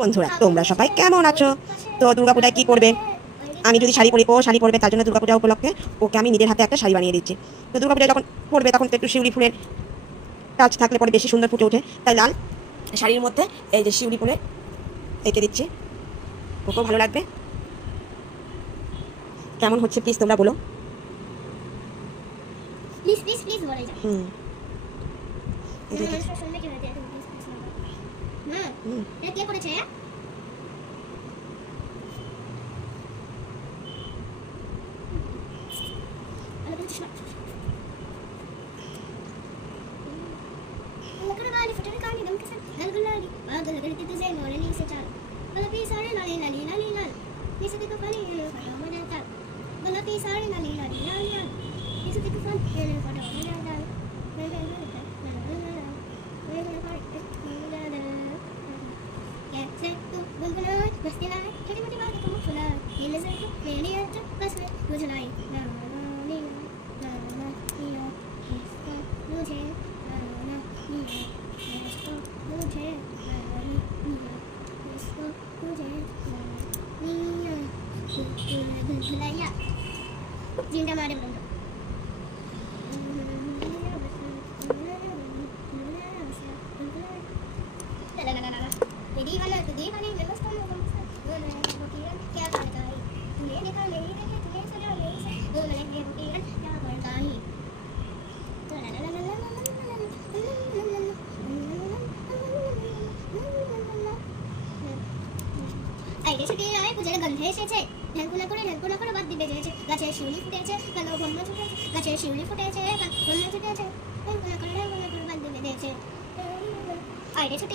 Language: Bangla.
বন্ধুরা তোমরা সবাই কেমন আছো? তো দুর্গাপূজায় কি করবে? আমি যদি শাড়ি পরি ও শাড়ি পরবে তার জন্য দুর্গাপূজা উপলক্ষে ওকে আমি নিজের হাতে একটা শাড়ি বানিয়ে দিচ্ছি। তো দুর্গাপূজায় যখন পরবে তখন তো একটু শিউলি ফুলের টাচ থাকলে পরে বেশি সুন্দর ফুটে ওঠে। তাই লাল শাড়ির মধ্যে এই যে শিউলি ফুলের এঁকে দিচ্ছি। ওকেও ভালো লাগবে। কেমন হচ্ছে প্লিজ তোমরা বলো। প্লিজ প্লিজ প্লিজ বলে যাও। হুম এই যে- মানুষরা শুনবে কি হতে তুমি প্লিজ প্লিজ হুম হুম এটা কে করেছে ভালো করে बुलबुला मस्ती लाए छोटी मोटी बात को फुला ये नजर को मेरी अच्छा बस में मुझे लाई ना ना नी ना ना नी ना इसको मुझे ना ना नी ना इसको मुझे ना ना नी ना इसको मुझे ना नी ना बुलबुलाया जिंदा मारे बंदो दीवाना तो दीवाने व्यवस्था में कौन सा আইরেছে কে আয় পূজার গন্ধে এসেছে। ঢেঙ্কুনা করে ঢেঙ্কুনা করে বাদ দিবে গেছে গাছে শিউলি ফুটেছে কালো গন্ধ ছুটেছে গাছে শিউলি ফুটেছে গন্ধ ছুটেছে ঢেঙ্কুনা করে ঢেঙ্কুনা করে বাদ দিবে গেছে আইরেছে